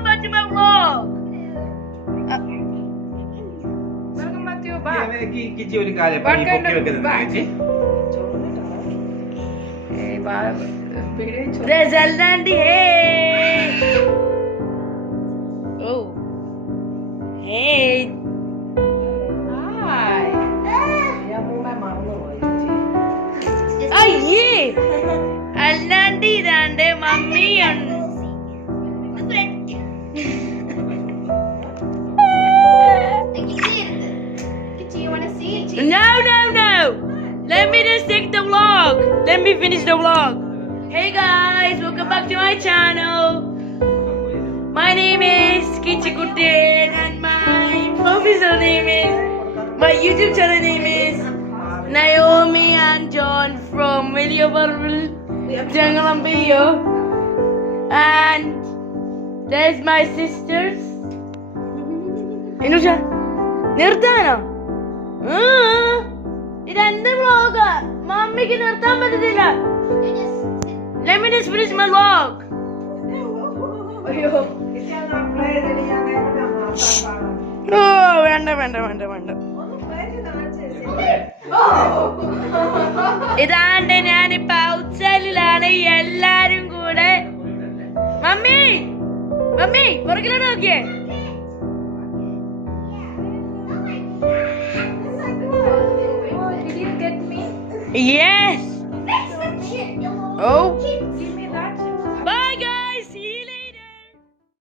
welcome back to my vlog. Welcome back to your bag. കിച്ചി ഒരു കാര്യം What kind പൊക്കി of വെക്കുന്നത് bag? കിച്ചി Hey, bag. There's Alnandi. Hey. Oh. Hey. Hi. Ayye. Alnandi ഇതാണ്ട് മമ്മിയാണ്. No. Let me just take the vlog. Let me finish the vlog. Hey guys, welcome back to my channel. My name is Kichikutten and my official name is, my YouTube channel name is Naomi and John from Video Barble, Jangalam Video. And there's my sisters. Inusha, Nirtana. ഇതെന്റെ vlog മമ്മിക്ക് നിർത്താൻ പറ്റത്തില്ല. Let me just finish my vlog. Oh, വേണ്ട. ഇതാണ്ട് ഞാനിപ്പോ ഔട്ട്സൈഡിലാണ് എല്ലാരും കൂടെ. Mummy പുറകിലോട്ട് നോക്കിയേ. Did you get me? Yeah.